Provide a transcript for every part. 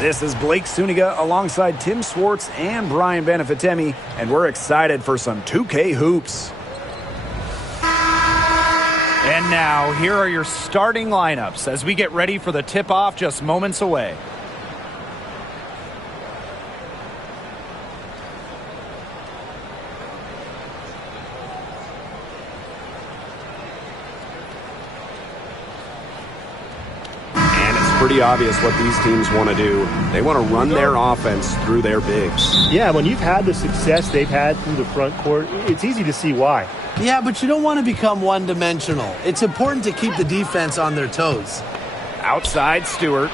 This is Blake Suniga alongside Tim Swartz and Brian Benefitemi, and we're excited for some 2K hoops. And now, here are your starting lineups as we get ready for the tip-off just moments away. Pretty obvious what these teams want to do. They want to run their offense through their bigs. Yeah, when you've had the success they've had through the front court, it's easy to see why. Yeah, but you don't want to become one-dimensional. It's important to keep the defense on their toes. Outside Stewart.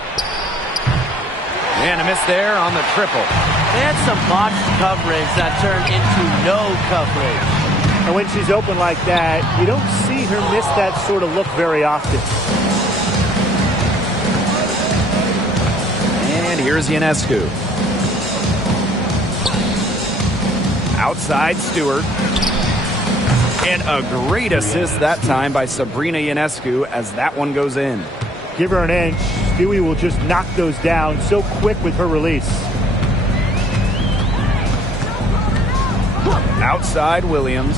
And a miss there on the triple. They had some botched coverage that turned into no coverage. And when she's open like that, you don't see her miss that sort of look very often. And here's Ionescu. Outside Stewart. And a great assist that time by Sabrina Ionescu as that one goes in. Give her an inch. Stewie will just knock those down so quick with her release. Outside Williams.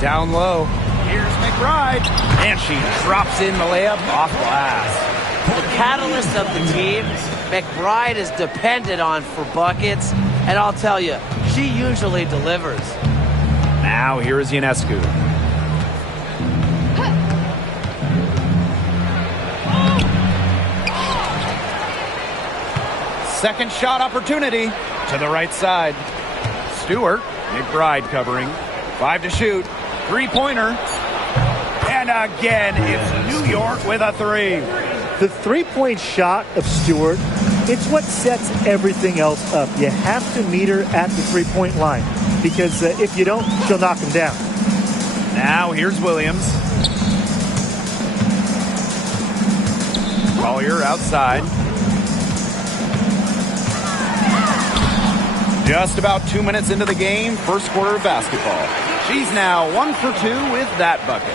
Down low. Here's McBride. And she drops in the layup off glass. The catalyst of the team, McBride is dependent on for buckets. And I'll tell you, she usually delivers. Now here's Ionescu. Second shot opportunity to the right side. Stewart, McBride covering. 5 to shoot. Three-pointer. And again, it's New York with a three. The three-point shot of Stewart, it's what sets everything else up. You have to meet her at the three-point line because if you don't, she'll knock him down. Now here's Williams. Collier outside. Just about 2 minutes into the game, first quarter of basketball. She's now 1 for 2 with that bucket.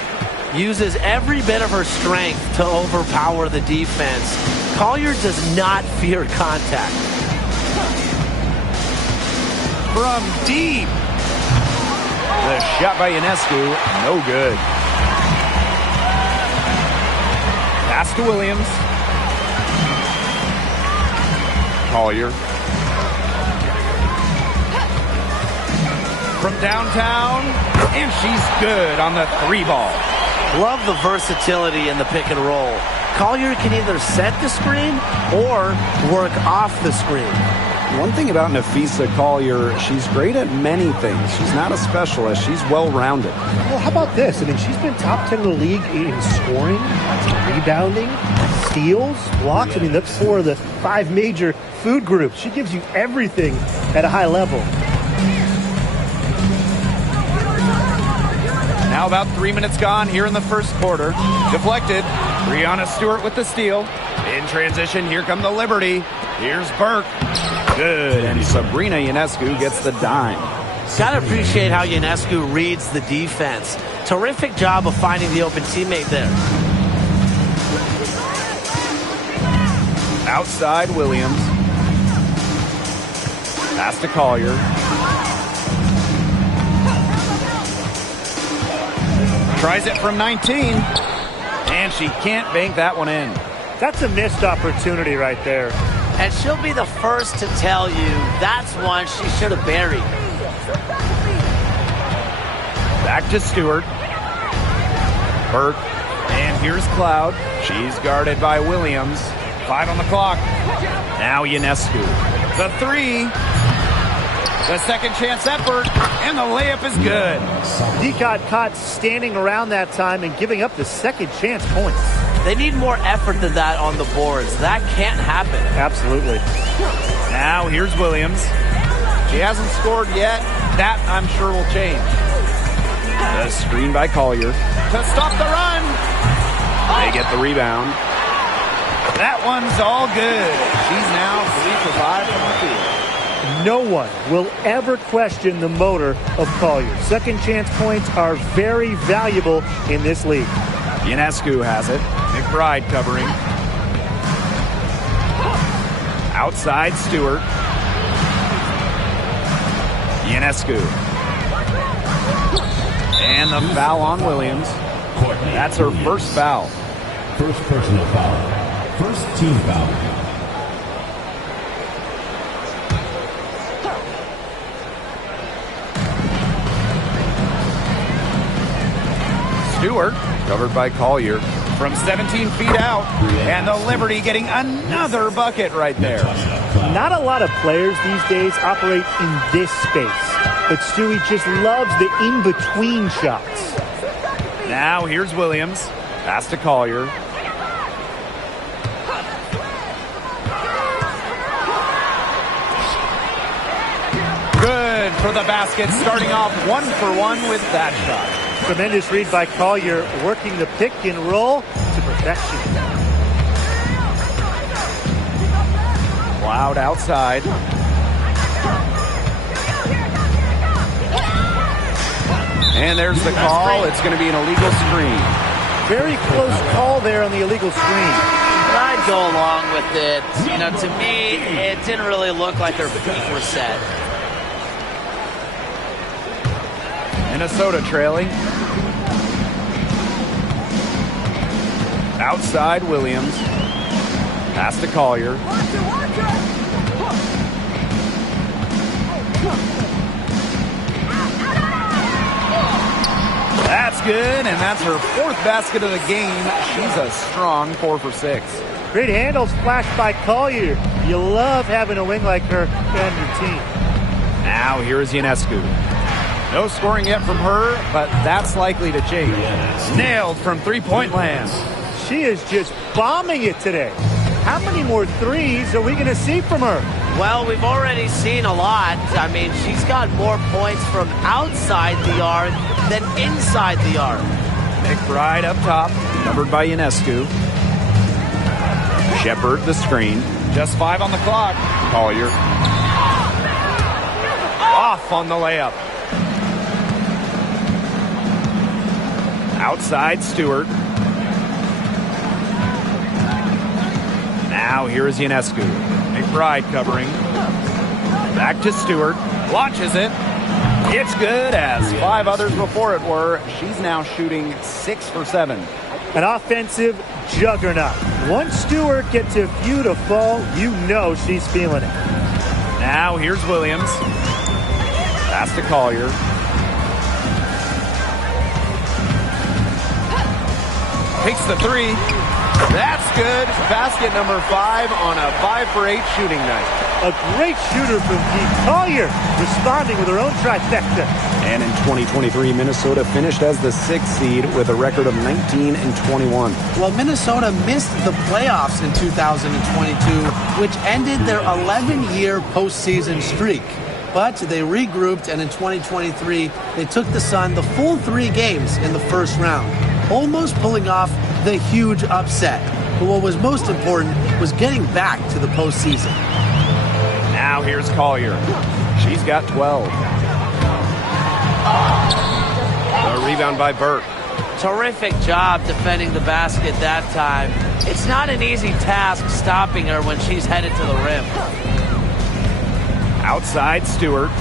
Uses every bit of her strength to overpower the defense. Collier does not fear contact. From deep. The shot by Ionescu, no good. Pass to Williams. Collier. From downtown, and she's good on the three ball. Love the versatility in the pick and roll. Collier can either set the screen or work off the screen. One thing about Nafisa Collier, she's great at many things. She's not a specialist. She's well-rounded. Well, how about this? I mean, she's been top 10 in the league in scoring, rebounding, steals, blocks. I mean, that's 4 of the 5 major food groups. She gives you everything at a high level. Now about 3 minutes gone here in the first quarter. Deflected. Breonna Stewart with the steal. In transition, here come the Liberty. Here's Burke. Good. And Sabrina Ionescu gets the dime. Gotta appreciate how Ionescu reads the defense. Terrific job of finding the open teammate there. Outside Williams. Pass to Collier. Tries it from 19. And she can't bank that one in. That's a missed opportunity right there. And she'll be the first to tell you that's one she should have buried. Back to Stewart. Burke. And here's Cloud. She's guarded by Williams. 5 on the clock. Now Ionescu. The three. The second chance effort. And the layup is good. Got caught standing around that time and giving up the second chance points. They need more effort than that on the boards. That can't happen. Absolutely. Now here's Williams. She hasn't scored yet. That, I'm sure, will change. The screen by Collier. To stop the run. They get the rebound. That one's all good. She's now 3 for 5 from the field. no one will ever question the motor of Collier. Second chance points are very valuable in this league. Ionescu has it. McBride covering. Outside Stewart. Ionescu. And the foul on Williams. That's her first foul. First personal foul. First team foul. Stewart, covered by Collier, from 17 feet out. And the Liberty getting another bucket right there. Not a lot of players these days operate in this space, but Stewie just loves the in-between shots. Now here's Williams. Pass to Collier. Good for the basket, starting off 1-for-1 with that shot. Tremendous read by Collier, working the pick and roll to perfection. Cloud outside. And there's the call. It's going to be an illegal screen. Very close call there on the illegal screen. But I'd go along with it. You know, to me, it didn't really look like their feet were set. Minnesota trailing. Outside Williams. Pass to Collier. That's good, and that's her fourth basket of the game. She's a strong 4 for 6. Great handles flashed by Collier. You love having a wing like her on your team. Now here's Ionescu. No scoring yet from her, but that's likely to change. Nailed from three-point land. She is just bombing it today. How many more threes are we going to see from her? Well, we've already seen a lot. I mean, she's got more points from outside the arc than inside the arc. McBride up top, covered by Ionescu. Shepard the screen. Just 5 on the clock. Collier. Off on the layup. Outside Stewart. Now here is Ionescu. McBride covering. Back to Stewart. Launches it. It's good, as 5 others before it were. She's now shooting 6 for 7. An offensive juggernaut. Once Stewart gets a few to fall, you know she's feeling it. Now here's Williams. Pass to Collier. Takes the 3. That's good. Basket number 5 on a 5 for 8 shooting night. A great shooter from deep. Collier responding with her own trifecta. And in 2023, Minnesota finished as the 6th seed with a record of 19-21. Well, Minnesota missed the playoffs in 2022, which ended their 11-year postseason streak. But they regrouped, and in 2023, they took the Sun the full 3 games in the first round, almost pulling off the huge upset. But what was most important was getting back to the postseason. Now here's Collier. She's got 12. The rebound by Burke. Terrific job defending the basket that time. It's not an easy task stopping her when she's headed to the rim. Outside Stewart.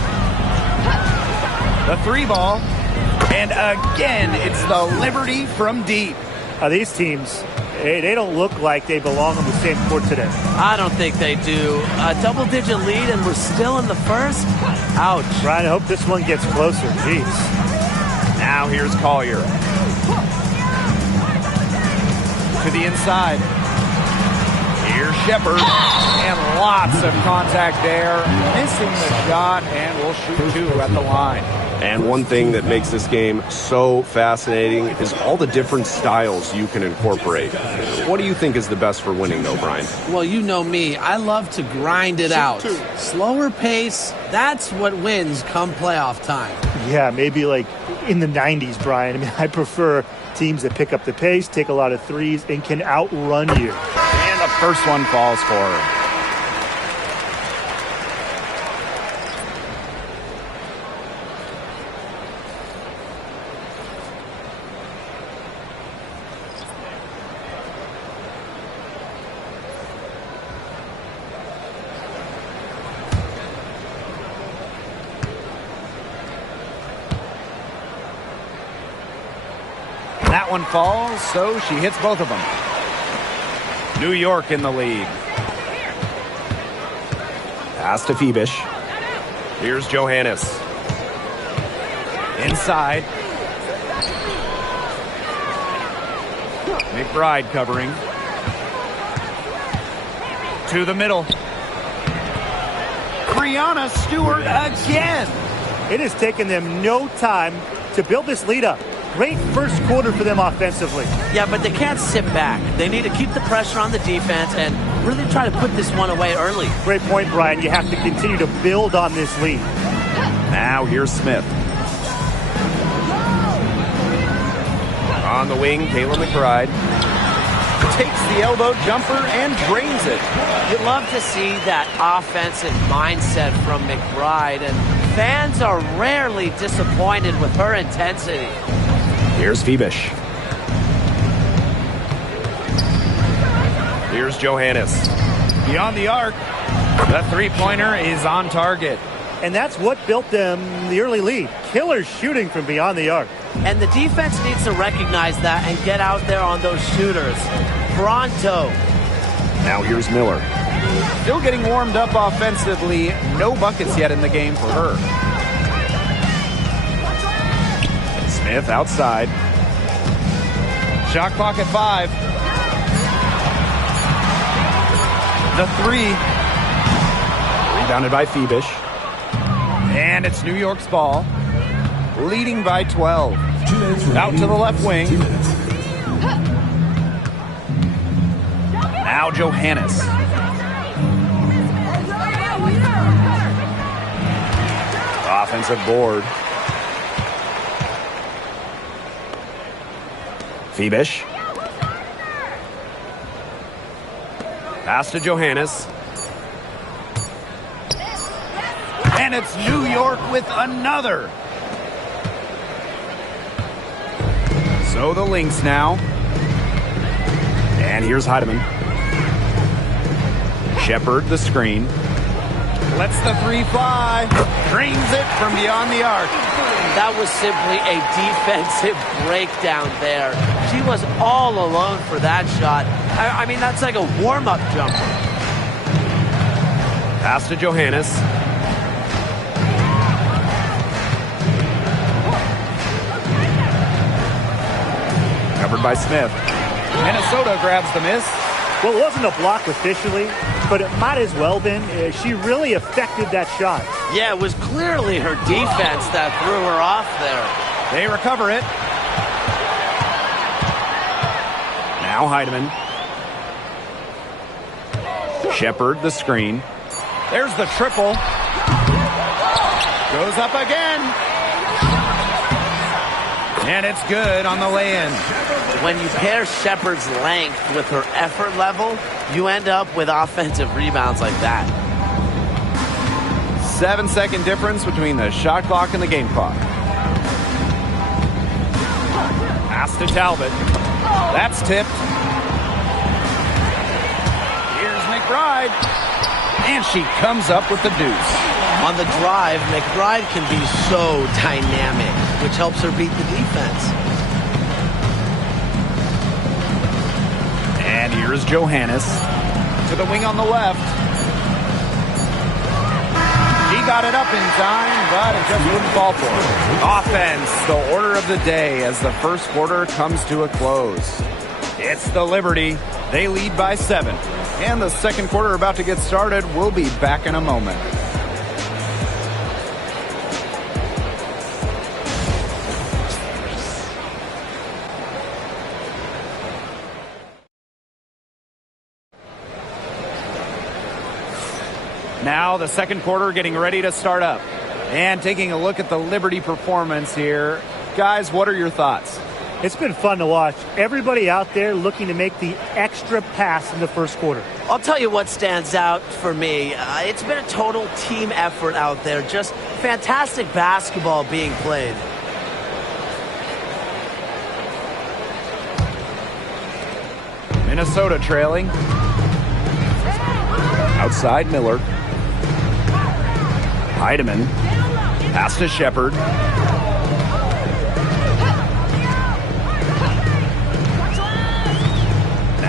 The 3 ball. And again, it's the Liberty from deep. These teams, they don't look like they belong on the same court today. I don't think they do. A double-digit lead and we're still in the first? Ouch. Ryan, I hope this one gets closer. Jeez. Now here's Collier. To the inside. Here's Shepard. And lots of contact there. Missing the shot, and we'll shoot 2 at the line. And one thing that makes this game so fascinating is all the different styles you can incorporate. What do you think is the best for winning, though, Brian? Well, you know me. I love to grind it out. Slower pace, that's what wins come playoff time. Yeah, maybe like in the 90s, Brian. I mean, I prefer teams that pick up the pace, take a lot of threes, and can outrun you. And the first one falls for her. that one falls, so she hits both of them. New York in the lead. Pass to Phoebish. Here's Johannes. Inside. McBride covering. To the middle. Brianna Stewart again. It has taken them no time to build this lead up. Great first quarter for them offensively. Yeah, but they can't sit back. They need to keep the pressure on the defense and really try to put this one away early. Great point, Brian. You have to continue to build on this lead. Now here's Smith. On the wing, Kayla McBride Takes the elbow jumper and drains it. You love to see that offensive mindset from McBride, and fans are rarely disappointed with her intensity. Here's Phoebish. Here's Johannes. Beyond the arc. The three-pointer is on target. And that's what built them the early lead. Killer shooting from beyond the arc. And the defense needs to recognize that and get out there on those shooters. Pronto. Now here's Miller. Still getting warmed up offensively. No buckets yet in the game for her. Smith outside. Shot clock at 5. The three. Rebounded by Phoebish. And it's New York's ball. Leading by 12. Out to the left wing. Now Johannes. Offensive board. Phoebish. Pass to Johannes. And it's New York with another. So the Lynx now. And here's Heidemann. Shepard the screen. Lets the three fly. Drains it from beyond the arc. That was simply a defensive breakdown there. She was all alone for that shot. I mean, that's like a warm-up jumper. Pass to Johannes. Covered by Smith. Minnesota grabs the miss. Well, it wasn't a block officially, but it might as well been. She really affected that shot. Yeah, it was clearly her defense that threw her off there. They recover it. Now Heidemann. Shepard the screen. There's the triple. Goes up again. And it's good on the lay-in. When you pair Shepard's length with her effort level, you end up with offensive rebounds like that. 7-second difference between the shot clock and the game clock. Pass to Talbot. That's tipped. Here's McBride. And she comes up with the deuce. On the drive, McBride can be so dynamic, which helps her beat the defense. And here's Johannes to the wing on the left. He got it up in time, but it just wouldn't fall for her. Offense, the order of the day as the first quarter comes to a close. It's the Liberty. They lead by 7. And the second quarter about to get started. We'll be back in a moment. Now the second quarter getting ready to start up. And taking a look at the Liberty performance here. Guys, what are your thoughts? It's been fun to watch. Everybody out there looking to make the extra pass in the first quarter. I'll tell you what stands out for me. It's been a total team effort out there. Just fantastic basketball being played. Minnesota trailing. Outside Miller. Heidemann. Pass to Shepard.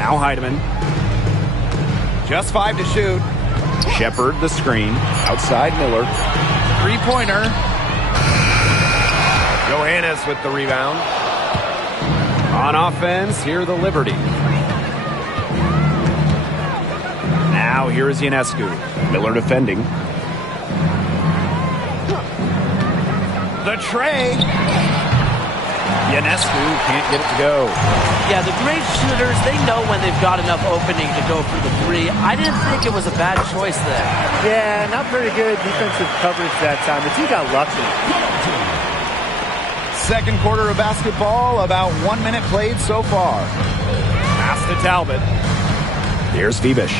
Now Heidemann. Just 5 to shoot. Shepard the screen. Outside Miller. Three-pointer. Johannes with the rebound. On offense, here the Liberty. Now here is Ionescu. Miller defending. The tray. Ionescu can't get it to go. Yeah, the great shooters, they know when they've got enough opening to go for the three. I didn't think it was a bad choice there. Yeah, not very good defensive coverage that time, but he got lucky. Second quarter of basketball, about 1 minute played so far. Pass to Talbot. Here's Fibish.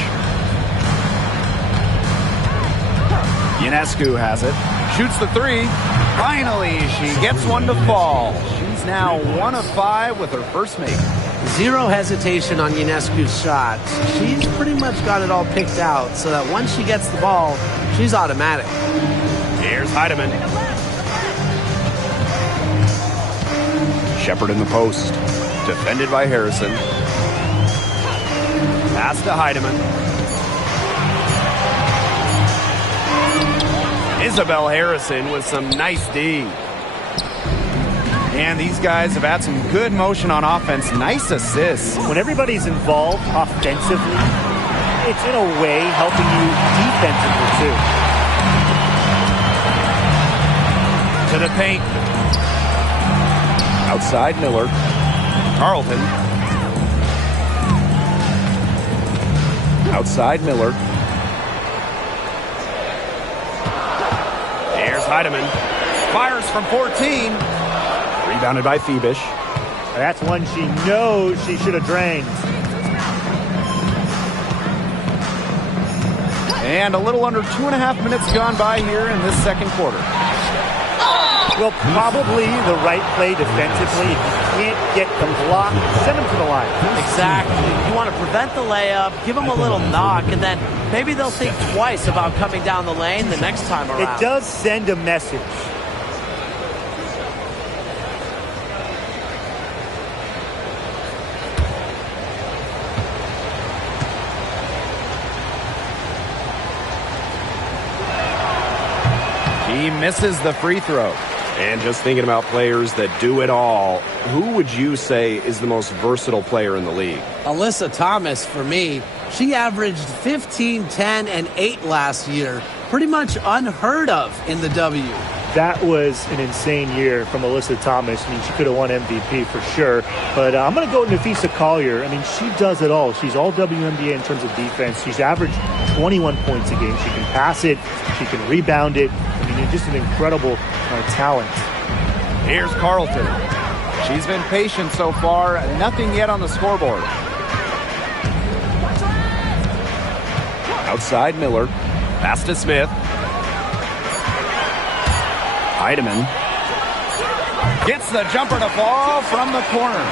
Ionescu has it. Shoots the three. Finally, she gets one to fall. She's now 1 of 5 with her first make. Zero hesitation on Ionescu's shot. She's pretty much got it all picked out so that once she gets the ball, she's automatic. Here's Heidemann. Shepard in the post. Defended by Harrison. Pass to Heidemann. Isabel Harrison with some nice D. And these guys have had some good motion on offense. Nice assists. When everybody's involved offensively, it's in a way helping you defensively too. To the paint. Outside Miller. Carlton. Outside Miller. Here's Heidemann. Fires from 14. Rebounded by Fibish. That's one she knows she should have drained. And a little under 2.5 minutes gone by here in this second quarter. Well, probably the right play defensively. If you can't get the block, send them to the line. Exactly. You want to prevent the layup, give them a little knock, and then maybe they'll think twice about coming down the lane the next time around. It does send a message. He misses the free throw. And just thinking about players that do it all, who would you say is the most versatile player in the league? Alyssa Thomas, for me, she averaged 15, 10, and 8 last year. Pretty much unheard of in the W. That was an insane year from Alyssa Thomas. I mean, she could have won MVP for sure. But I'm going to go with Nafisa Collier. I mean, she does it all. She's all WNBA in terms of defense. She's averaged 21 points a game. She can pass it. She can rebound it. I mean, just an incredible talent. Here's Carlton. She's been patient so far. Nothing yet on the scoreboard. Outside Miller. Pass to Smith. Heidemann gets the jumper to fall from the corner.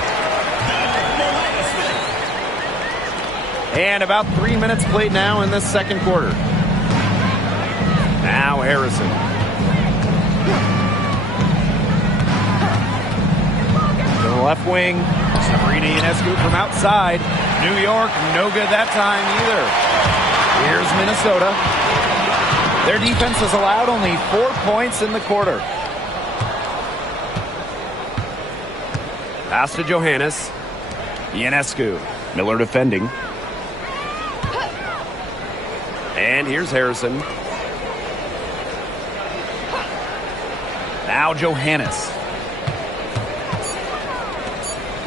And about 3 minutes played now in this second quarter. Now Harrison. To the left wing. Sabrina Ionescu from outside. New York, no good that time either. Here's Minnesota. Their defense has allowed only 4 points in the quarter. Pass to Johannes. Ionescu. Miller defending. And here's Harrison. Now Johannes.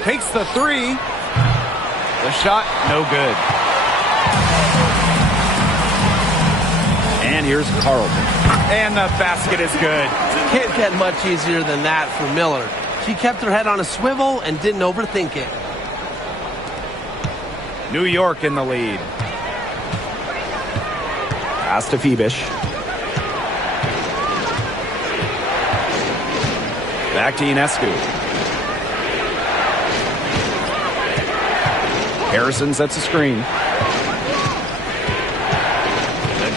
Takes the three. The shot, no good. And here's Carlton. And the basket is good. Can't get much easier than that for Miller. She kept her head on a swivel and didn't overthink it. New York in the lead. Pass to Fibish. Back to Ionescu. Harrison sets a screen.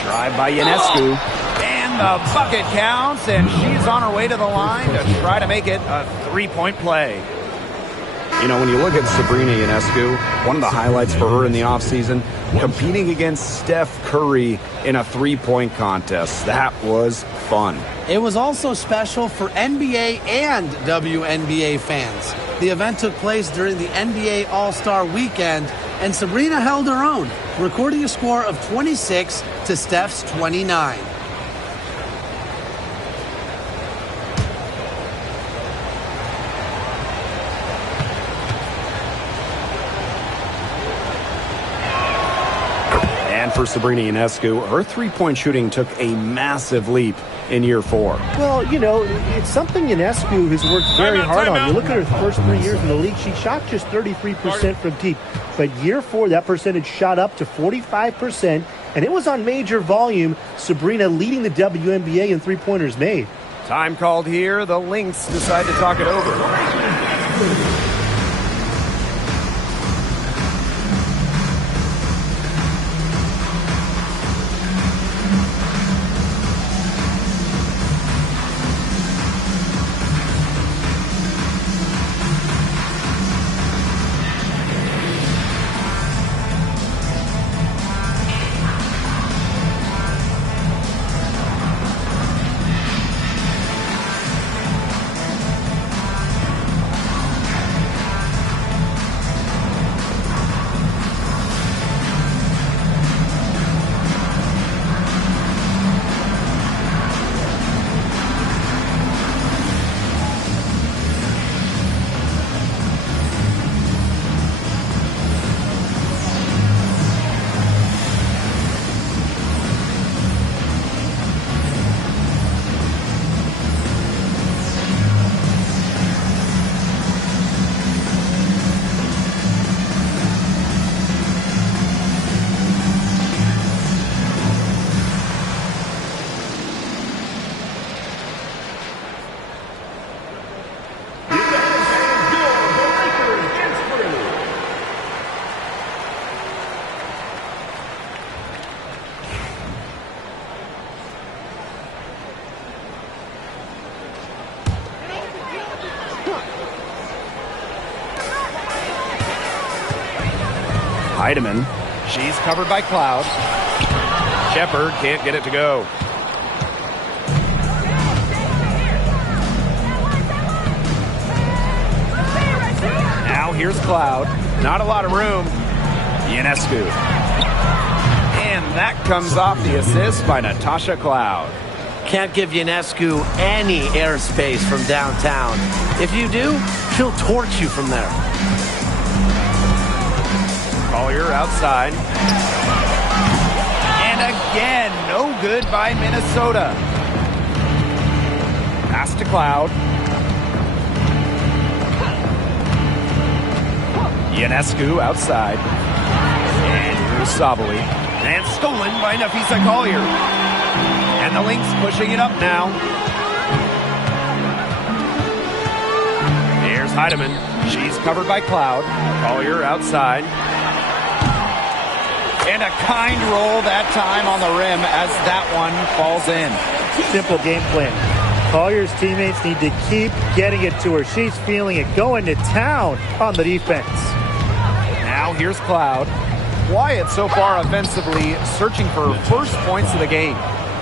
Drive by Ionescu. And the bucket counts, and she's on her way to the line to try to make it a 3-point play. You know, when you look at Sabrina Ionescu, one of the highlights for her in the offseason, competing against Steph Curry in a three-point contest. That was fun. It was also special for NBA and WNBA fans. The event took place during the NBA All-Star Weekend, and Sabrina held her own, recording a score of 26 to Steph's 29. And for Sabrina Ionescu, her three-point shooting took a massive leap in year 4. Well, you know, it's something Ionescu has worked very hard on. You look at her first 3 years in the league, she shot just 33% from deep. But year 4, that percentage shot up to 45%, and it was on major volume. Sabrina leading the WNBA in three-pointers made. Time called here. The Lynx decide to talk it over. Heidemann. She's covered by Cloud. Shepard can't get it to go. Now here's Cloud. Not a lot of room. Ionescu. And that comes off the assist by Natasha Cloud. Can't give Ionescu any airspace from downtown. If you do, she'll torch you from there. Collier outside. And again, no good by Minnesota. Pass to Cloud. Ionescu outside. And here's Sabali. And stolen by Napheesa Collier. And the Lynx pushing it up now. Here's Heidemann. She's covered by Cloud. Collier outside. And a kind roll that time on the rim as that one falls in. Simple game plan. Collier's teammates need to keep getting it to her. She's feeling it, going to town on the defense. Now here's Cloud. Quiet so far offensively, searching for her first points of the game.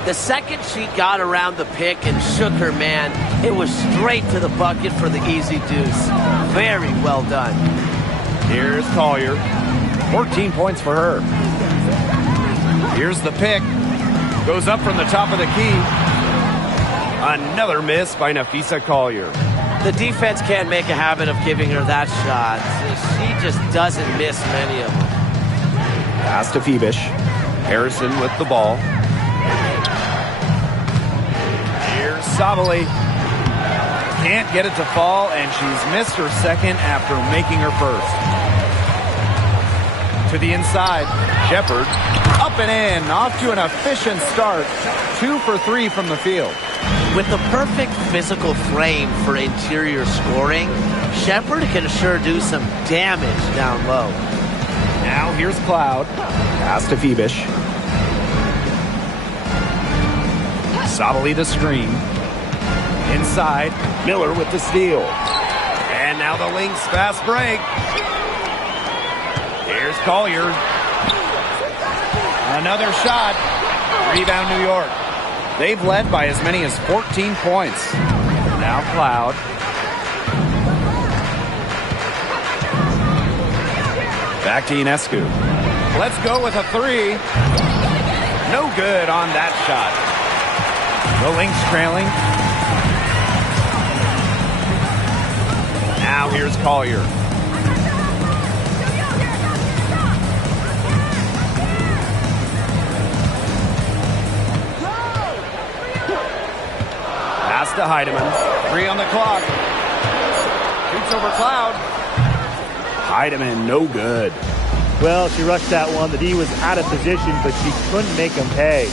The second she got around the pick and shook her man, it was straight to the bucket for the easy deuce. Very well done. Here's Collier. 14 points for her. Here's the pick. Goes up from the top of the key. Another miss by Napheesa Collier. The defense can't make a habit of giving her that shot. She just doesn't miss many of them. Pass to Phoebish. Harrison with the ball. Here's Sabali. Can't get it to fall, and she's missed her second after making her first. To the inside, Shepard. Up and in, off to an efficient start. 2 for 3 from the field. With the perfect physical frame for interior scoring, Shepard can sure do some damage down low. Now here's Cloud. Pass to Phoebish. Sabali the screen. Inside, Miller with the steal. And Now the Lynx fast break. Here's Collier. Another shot. Rebound New York. They've led by as many as 14 points. Now Cloud. Back to Ionescu. Let's go with a three. No good on that shot. The Lynx trailing. Now here's Collier. Pass to Heidemann. 3 on the clock. Shoots over Cloud. Heidemann, no good. Well, she rushed that one. The D was out of position, but she couldn't make him pay.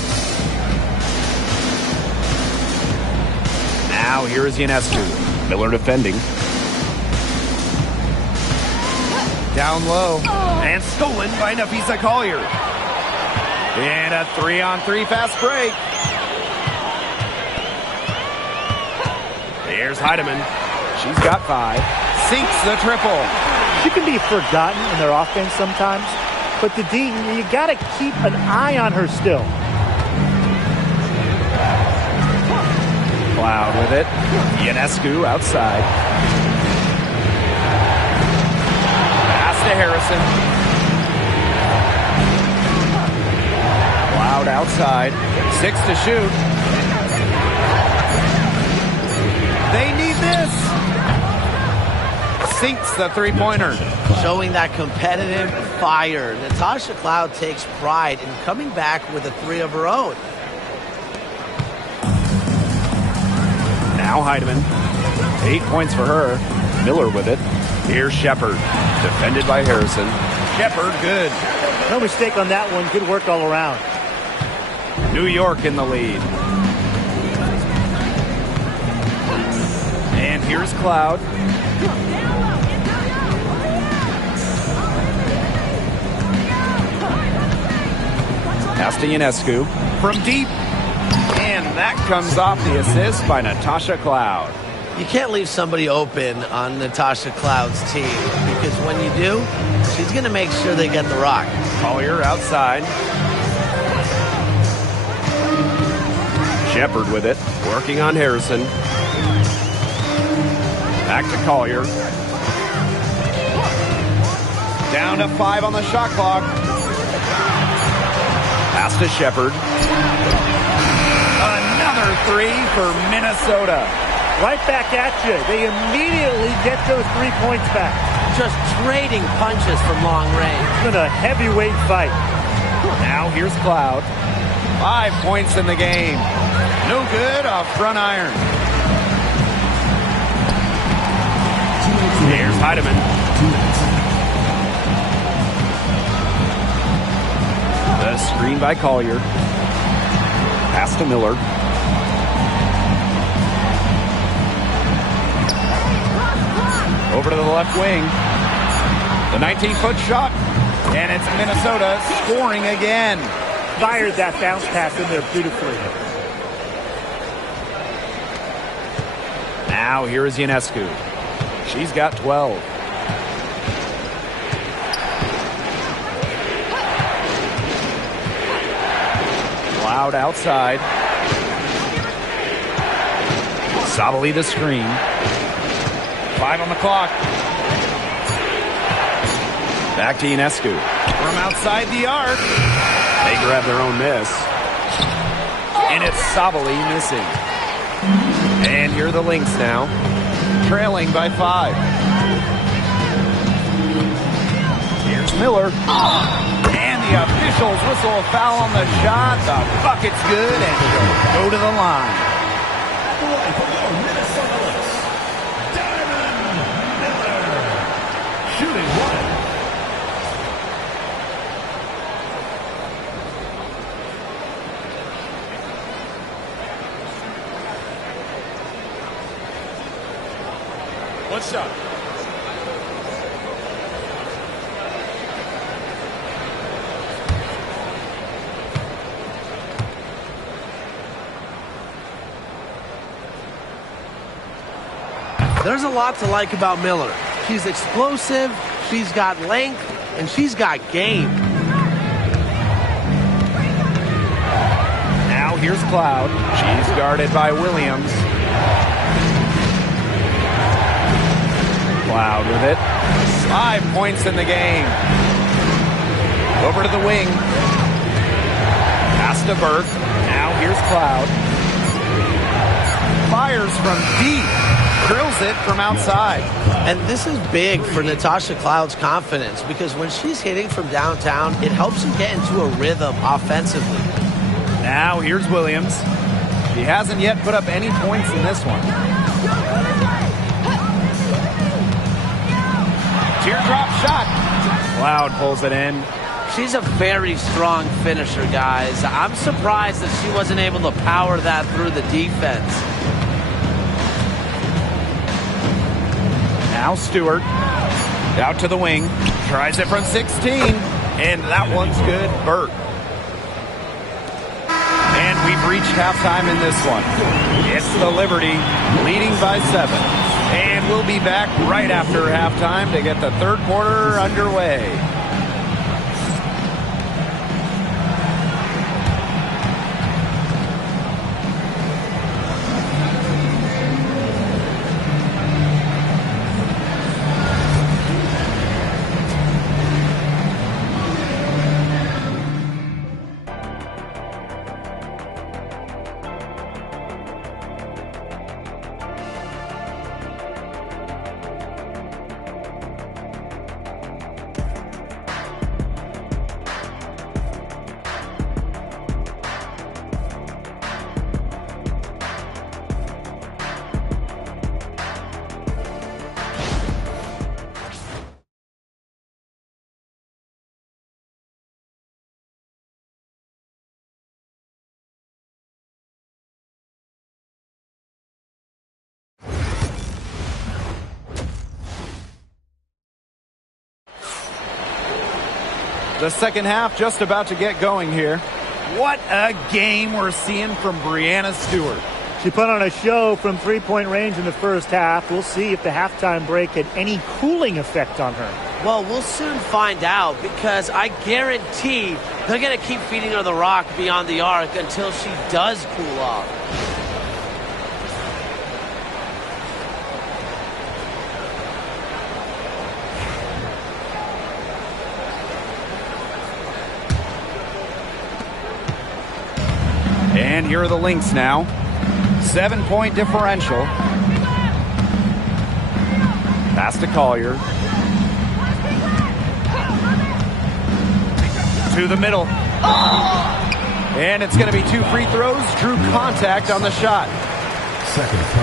Now here is Ionescu. Miller defending. Down low. And stolen by Napisa Collier. And a 3-on-3 fast break. Here's Heidemann. She's got 5. Sinks the triple. She can be forgotten in their offense sometimes, but the D, you got to keep an eye on her still. Cloud with it. Ionescu outside. Pass to Harrison. Cloud outside. 6 to shoot. They need this. Sinks the three-pointer. Showing that competitive fire. Natasha Cloud takes pride in coming back with a 3 of her own. Now Heidemann. 8 points for her. Miller with it. Here's Shepard. Defended by Harrison. Shepard, good. No mistake on that one. Good work all around. New York in the lead. And here's Cloud. Pass to Ionescu. From deep. And that comes off the assist by Natasha Cloud. You can't leave somebody open on Natasha Cloud's team, because when you do, she's going to make sure they get the rock. Collier outside. Shepard with it. Working on Harrison. Back to Collier. Down to 5 on the shot clock. Pass to Shepard. Another 3 for Minnesota. Right back at you. They immediately get those 3 points back. Just trading punches from long range. It's been a heavyweight fight. Now here's Cloud. 5 points in the game. No good off front iron. Here's Heidemann. The screen by Collier. Pass to Miller. Over to the left wing. The 19-foot shot. And it's Minnesota scoring again. Fired that bounce pass in there beautifully. Now here is Ionescu. She's got 12. Cloud outside. Sabali the screen. 5 on the clock. Back to Ionescu. From outside the arc. They grab their own miss. And it's Sabali missing. And here are the Lynx now. Trailing by 5. Here's Miller. And the officials whistle a foul on the shot. The bucket's good and she'll go to the line. Shooting 1. What's up? There's a lot to like about Miller. She's explosive, she's got length, and she's got game. Now here's Cloud. She's guarded by Williams. Cloud with it. 5 points in the game. Over to the wing. Pass to Burke. Now here's Cloud. Fires from deep. Drills it from outside. And this is big for Natasha Cloud's confidence because when she's hitting from downtown, it helps her get into a rhythm offensively. Now here's Williams. She hasn't yet put up any points in this one. Teardrop shot. Cloud pulls it in. She's a very strong finisher, guys. I'm surprised that she wasn't able to power that through the defense. Now Stewart. Out to the wing. Tries it from 16. And that one's good. Burke. And we've reached halftime in this one. It's the Liberty leading by 7. And we'll be back right after halftime to get the third quarter underway. The second half just about to get going here. What a game we're seeing from Breanna Stewart. She put on a show from three-point range in the first half. We'll see if the halftime break had any cooling effect on her. Well, we'll soon find out because I guarantee they're going to keep feeding her the rock beyond the arc until she does cool off. And here are the Lynx now. 7-point differential. Pass to Collier. To the middle. And it's going to be 2 free throws. Drew contact on the shot.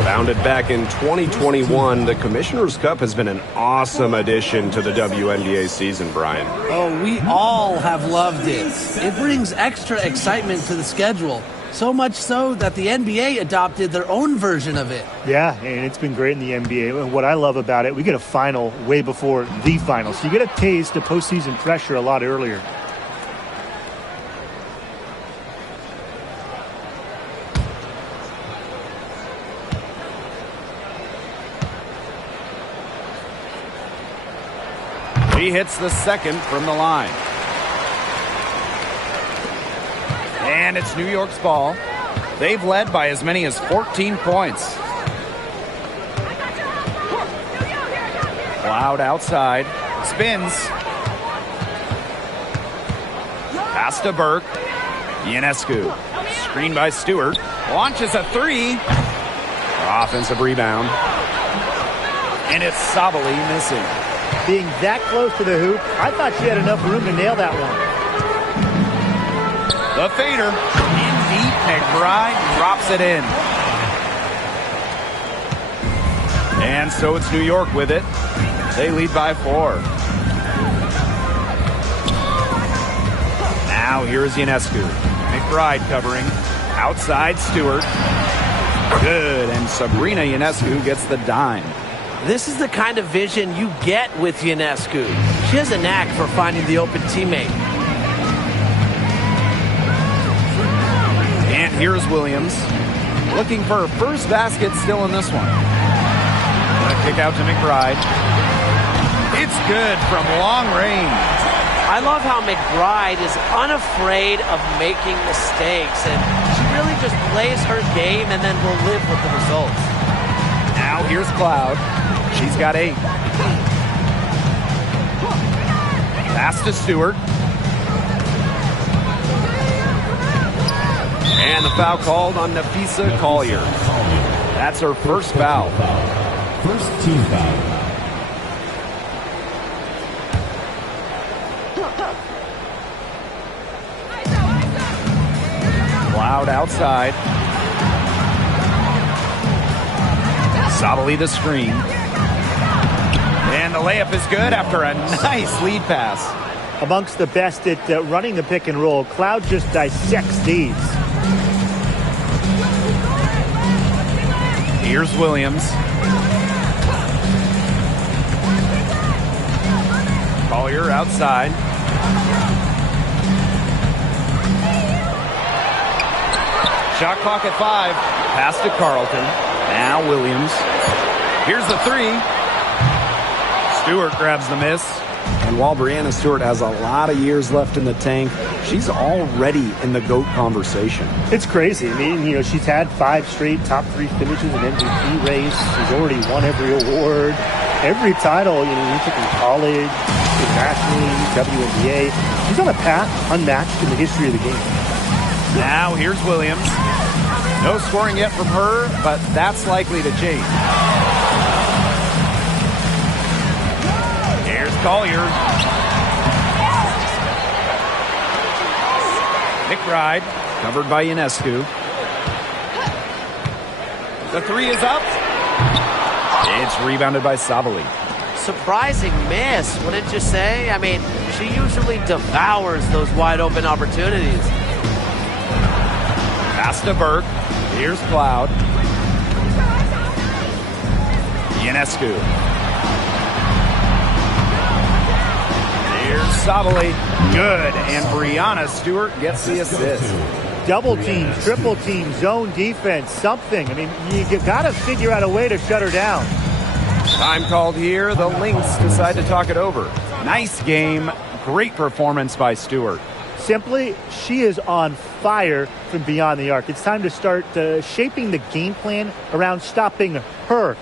Founded back in 2021, the Commissioner's Cup has been an awesome addition to the WNBA season, Brian. Oh, we all have loved it. It brings extra excitement to the schedule. So much so that the NBA adopted their own version of it. Yeah, and it's been great in the NBA. And what I love about it, we get a final way before the final. So you get a taste of postseason pressure a lot earlier. He hits the second from the line. And it's New York's ball. They've led by as many as 14 points. Cloud outside. Spins. Pass to Burke. Ionescu. Screen by Stewart. Launches a 3. Offensive rebound. And it's Sabali missing. Being that close to the hoop, I thought she had enough room to nail that one. The fader. In deep. McBride drops it in. And so it's New York with it. They lead by 4. Now here's Ionescu. McBride covering. Outside Stewart. Good. And Sabrina Ionescu gets the dime. This is the kind of vision you get with Ionescu. She has a knack for finding the open teammate. And here's Williams. Looking for her first basket still in this one. The Kick out to McBride. It's good from long range. I love how McBride is unafraid of making mistakes, and she really just plays her game and then will live with the results. Now here's Cloud. She's got 8. Pass to Stewart. And the foul called on Nafisa Collier. That's her first foul. First team foul. Cloud outside. Sabali the screen. And the layup is good after a nice lead pass. Amongst the best at running the pick and roll. Cloud just dissects these. Here's Williams. Collier outside. Shot clock at 5. Pass to Carlton. Now Williams. Here's the 3. Stewart grabs the miss. And while Breanna Stewart has a lot of years left in the tank, she's already in the GOAT conversation. It's crazy. I mean, you know, she's had 5 straight top 3 finishes in MVP race. She's already won every award, every title. You know, you took in college, internationally, WNBA. She's on a path unmatched in the history of the game. Now here's Williams. No scoring yet from her, but that's likely to change. Here's Collier. McBride, covered by Ionescu. The 3 is up. It's rebounded by Sabali. Surprising miss, wouldn't you say? I mean, she usually devours those wide open opportunities. Pass to Burke. Here's Cloud. Ionescu. Here's Sabali. Good. And Breanna Stewart gets the assist. Double teams, triple teams, zone defense, something. I mean, you got to figure out a way to shut her down. Time called here. The Lynx decide to talk it over. Nice game. Great performance by Stewart. Simply, she is on fire from beyond the arc. It's time to start shaping the game plan around stopping her.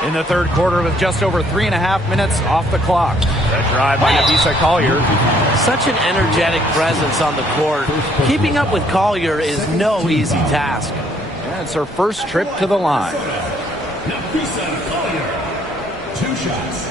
In the third quarter with just over 3.5 minutes off the clock. The drive by Nafisa Collier. Such an energetic presence on the court. Keeping up with Collier is no easy task. Yeah, it's her first trip to the line. Nafisa Collier. 2 shots.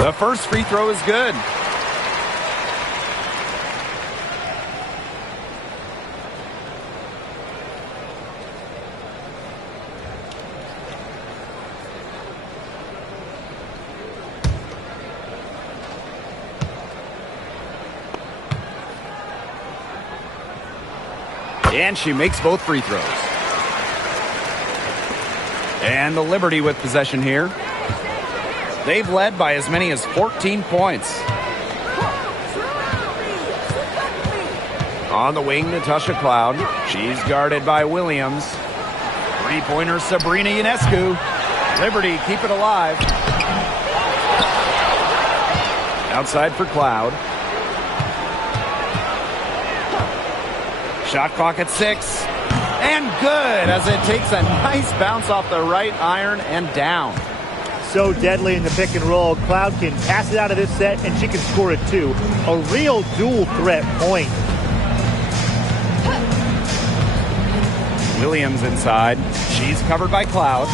The first free throw is good. And she makes both free throws. And the Liberty with possession here. They've led by as many as 14 points. On the wing, Natasha Cloud. She's guarded by Williams. Three-pointer, Sabrina Ionescu. Liberty, keep it alive. Outside for Cloud. Shot clock at 6. And good, as it takes a nice bounce off the right iron and down. So deadly in the pick and roll. Cloud can pass it out of this set, and she can score it too. A real dual threat point. Williams inside. She's covered by Cloud.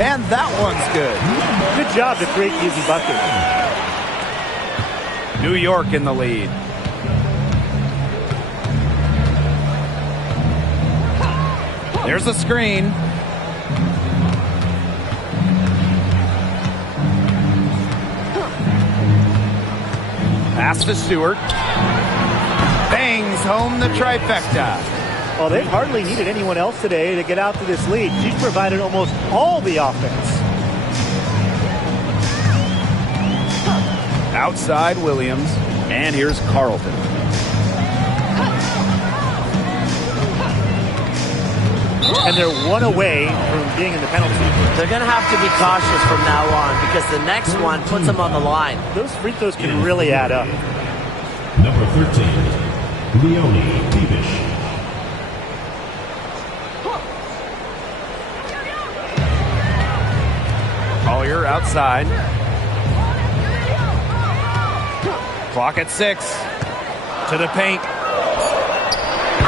And that one's good. Good job to create the easy bucket. New York in the lead. There's a screen. Pass to Stewart. Bangs home the trifecta. Well, they've hardly needed anyone else today to get out to this lead. She's provided almost all the offense. Outside Williams. And here's Carlton. And they're one away from being in the penalty. They're going to have to be cautious from now on because the next one puts them on the line. Those free throws can really add up. Number 13, Leonie Beavish. Collier outside. Clock at 6. To the paint.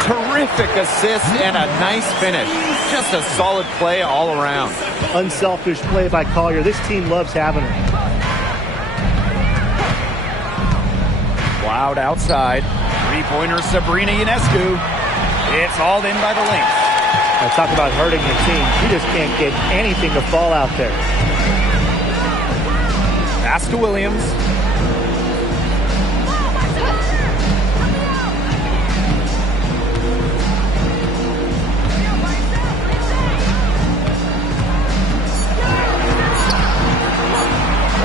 Terrific assist and a nice finish. Just a solid play all around. Unselfish play by Collier. This team loves having her. Cloud outside. Three-pointer Sabrina Ionescu. It's hauled in by the Lynx. I talk about hurting your team. She just can't get anything to fall out there. Pass to Williams.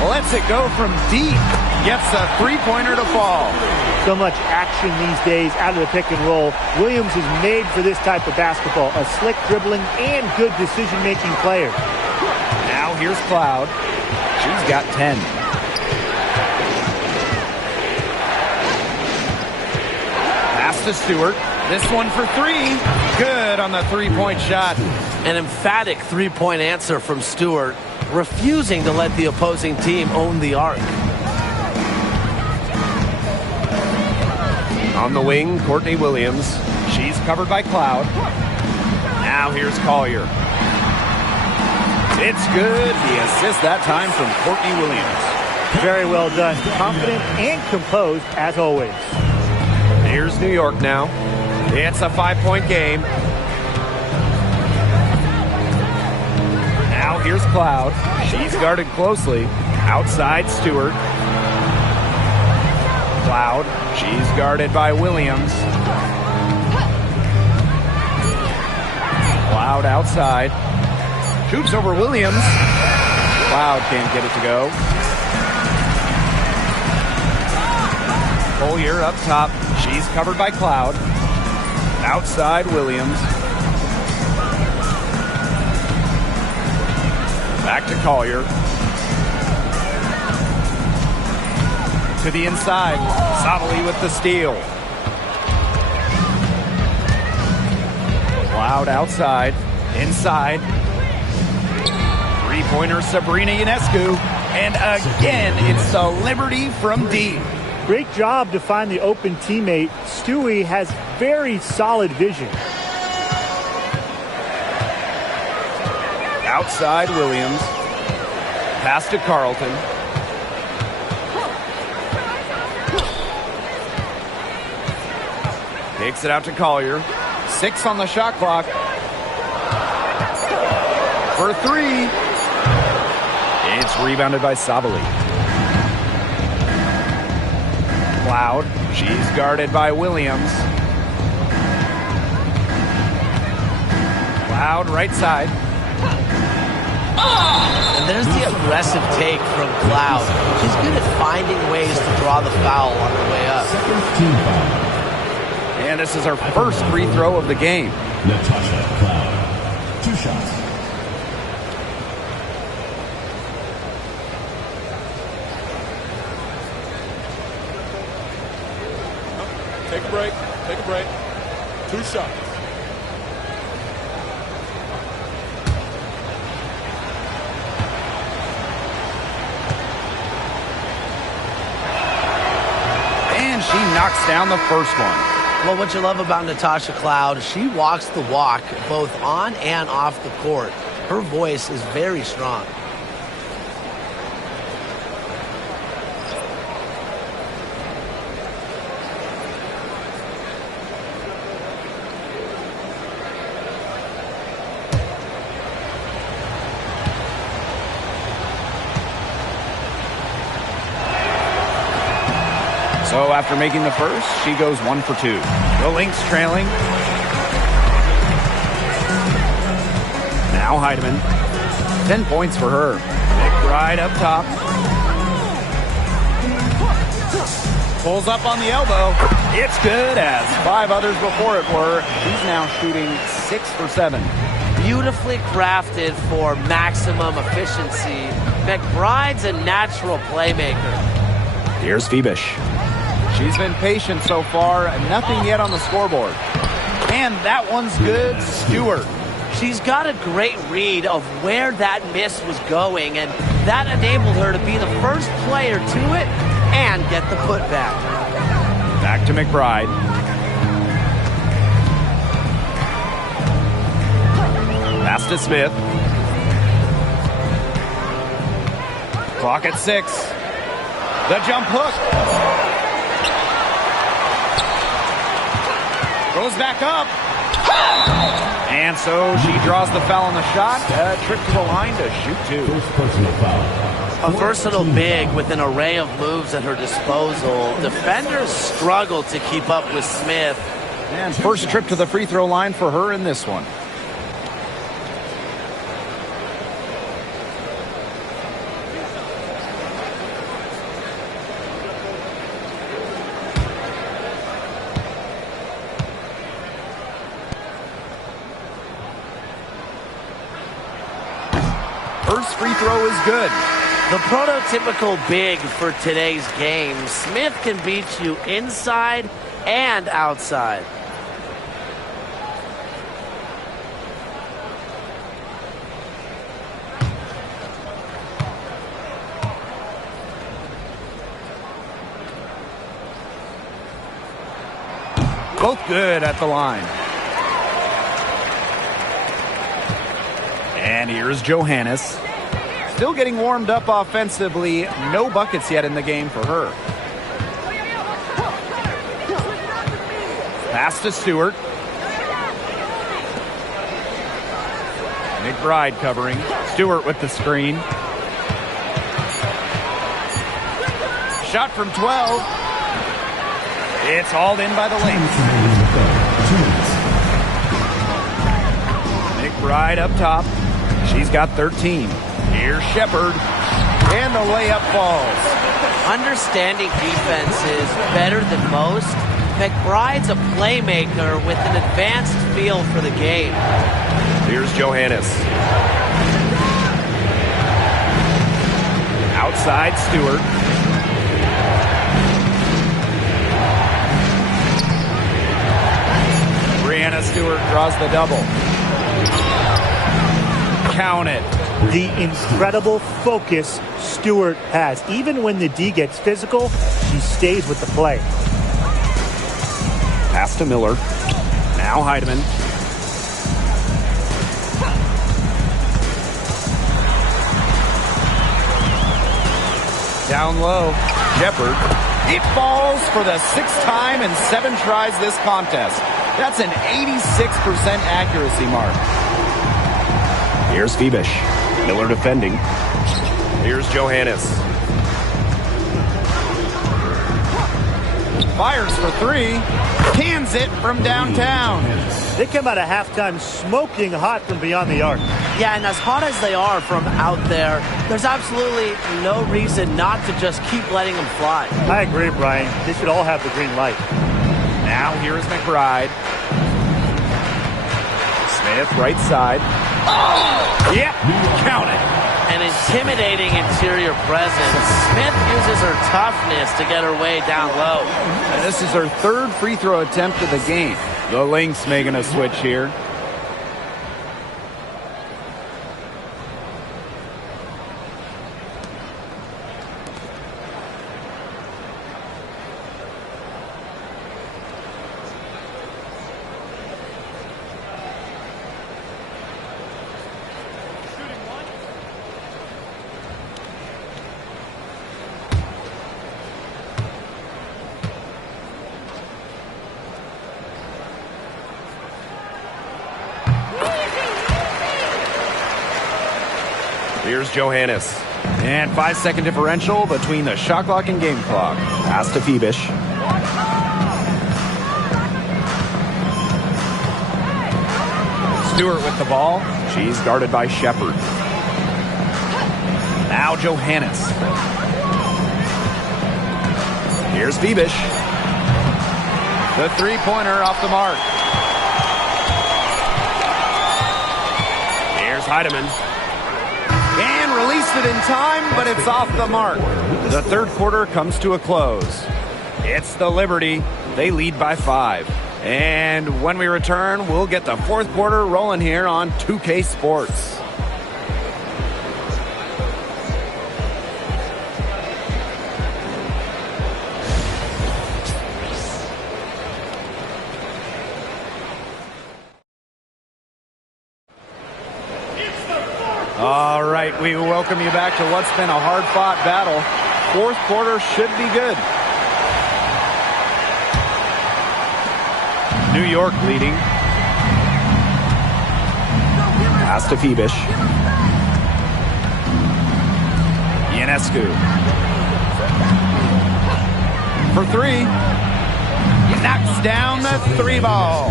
Lets it go from deep. Gets a three-pointer to fall. So much action these days out of the pick and roll. Williams is made for this type of basketball. A slick dribbling and good decision-making player. Now here's Cloud. She's got 10. Pass to Stewart. This one for 3. Good on the three-point shot. An emphatic three-point answer from Stewart, refusing to let the opposing team own the arc. On the wing, Courtney Williams. She's covered by Cloud. Now here's Collier. It's good. The assist that time from Courtney Williams. Very well done. Confident and composed as always. Here's New York now. It's a 5-point game. Now here's Cloud. She's guarded closely. Outside Stewart. Cloud. She's guarded by Williams. Cloud outside. Shoots over Williams. Cloud can't get it to go. Collier up top. She's covered by Cloud. Outside Williams. Back to Collier. To the inside. Savali with the steal. Cloud outside. Inside. Three-pointer Sabrina Ionescu. And again, it's the Liberty from deep. Great job to find the open teammate. Stewie has very solid vision. Outside Williams. Pass to Carlton. Takes it out to Collier. 6 on the shot clock. For 3. It's rebounded by Savali. Cloud. She's guarded by Williams. Cloud right side. And there's the aggressive take from Cloud. She's good at finding ways to draw the foul on her way up. Team foul. And this is her first free throw of the game. Natasha Cloud. 2 shots. Take a break. Take a break. 2 shots. And she knocks down the first one. Well, what you love about Natasha Cloud, she walks the walk both on and off the court. Her voice is very strong. So after making the first, she goes 1 for 2. The Lynx trailing. Now Heidemann. 10 points for her. McBride up top. Pulls up on the elbow. It's good, as 5 others before it were. She's now shooting 6 for 7. Beautifully crafted for maximum efficiency. McBride's a natural playmaker. Here's Phoebish. She's been patient so far, and nothing yet on the scoreboard. And that one's good. Stewart. She's got a great read of where that miss was going, and that enabled her to be the first player to it and get the putback. Back to McBride. Pass to Smith. Clock at 6. The jump hook. Goes back up. And so she draws the foul on the shot. A trip to the line to shoot 2. First personal foul. A versatile big with an array of moves at her disposal. Defenders struggle to keep up with Smith. And first trip to the free throw line for her in this one. First free throw is good. The prototypical big for today's game. Smith can beat you inside and outside. Both good at the line. And here's Johannes. Still getting warmed up offensively. No buckets yet in the game for her. Pass to Stewart. McBride covering. Stewart with the screen. Shot from 12. It's hauled in by the Lynx. McBride up top. She's got 13. Here's Shepard. And the layup falls. Understanding defense is better than most. McBride's a playmaker with an advanced feel for the game. Here's Johannes. Outside Stewart. Brianna Stewart draws the double. Count it. The incredible focus Stewart has. Even when the D gets physical, she stays with the play. Pass to Miller. Now Heidemann. Down low. Shepard. It falls for the 6th time in 7 tries this contest. That's an 86% accuracy mark. Here's Phoebish. Miller defending. Here's Johannes. Fires for three. Cans it from downtown. They come out of halftime smoking hot from beyond the arc. Yeah, and as hot as they are from out there, there's absolutely no reason not to just keep letting them fly. I agree, Brian. They should all have the green light. Now here's McBride. Smith, right side. Yep, count it. An intimidating interior presence. Smith uses her toughness to get her way down low. And this is her third free throw attempt of the game. The Lynx making a switch here. Here's Johannes. And 5-second differential between the shot clock and game clock. Pass to Phoebish. Stewart with the ball. She's guarded by Shepard. Now Johannes. Here's Phoebish. The three-pointer off the mark. Here's Heidemann. And released it in time, but it's off the mark. The third quarter comes to a close. It's the Liberty. They lead by 5. And when we return, we'll get the fourth quarter rolling here on 2K Sports. All right, we welcome you back to what's been a hard-fought battle. Fourth quarter should be good. New York leading. Pass to Phoebish. Ionescu. For three. Knocks down the three ball.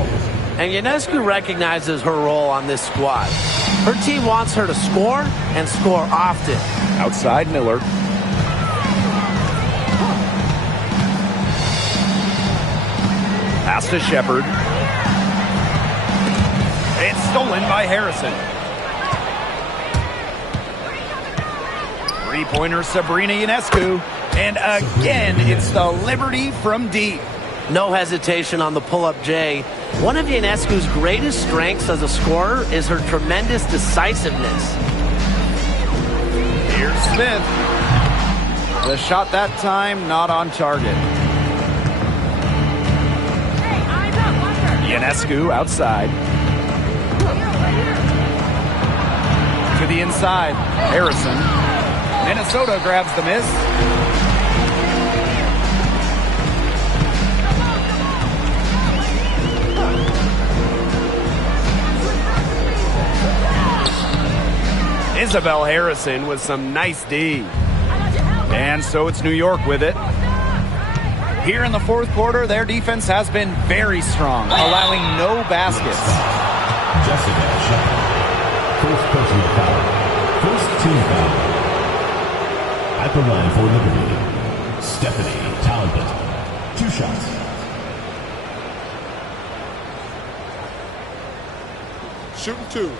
And Ionescu recognizes her role on this squad. Her team wants her to score and score often. Outside Miller. Pass to Shepard. It's stolen by Harrison. Three-pointer Sabrina Ionescu. And again, it's the Liberty from deep. No hesitation on the pull-up J. One of Ionescu's greatest strengths as a scorer is her tremendous decisiveness. Here's Smith. The shot that time not on target. Ionescu outside. To the inside. Harrison. Minnesota grabs the miss. Isabel Harrison with some nice D. And so it's New York with it. Here in the fourth quarter, their defense has been very strong, allowing no baskets. Jessica Shepard. First personal foul. First team foul. At the line for Liberty, Stephanie Talbot. 2 shots. Shooting 2.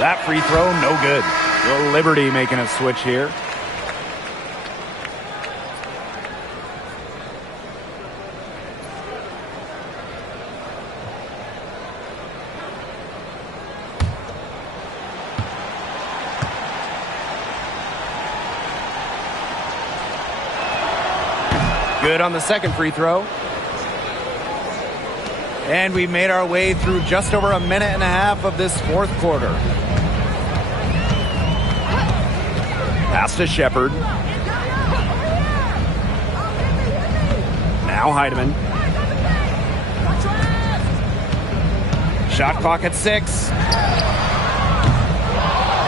That free throw, no good. The Liberty making a switch here. Good on the second free throw. And we made our way through just over a minute and a half of this fourth quarter. Pass to Shepard. Now Heidemann. Shot clock at 6.